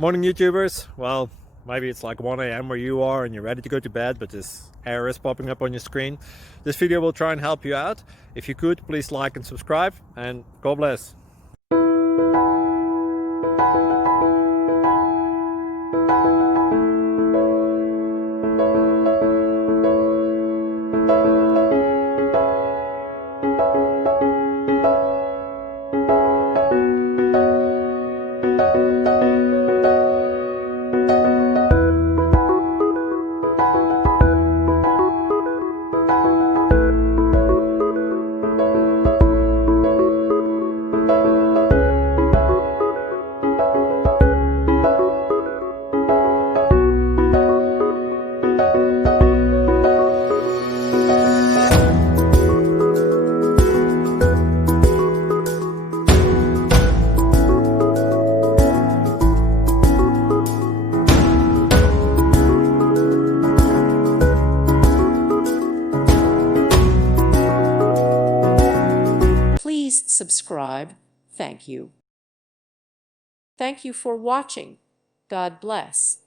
Morning YouTubers. Well, maybe it's like 1 a.m. where you are and you're ready to go to bed, but this error is popping up on your screen. This video will try and help you out. If you could, please like and subscribe, and God bless. Please subscribe. Thank you. Thank you for watching. God bless.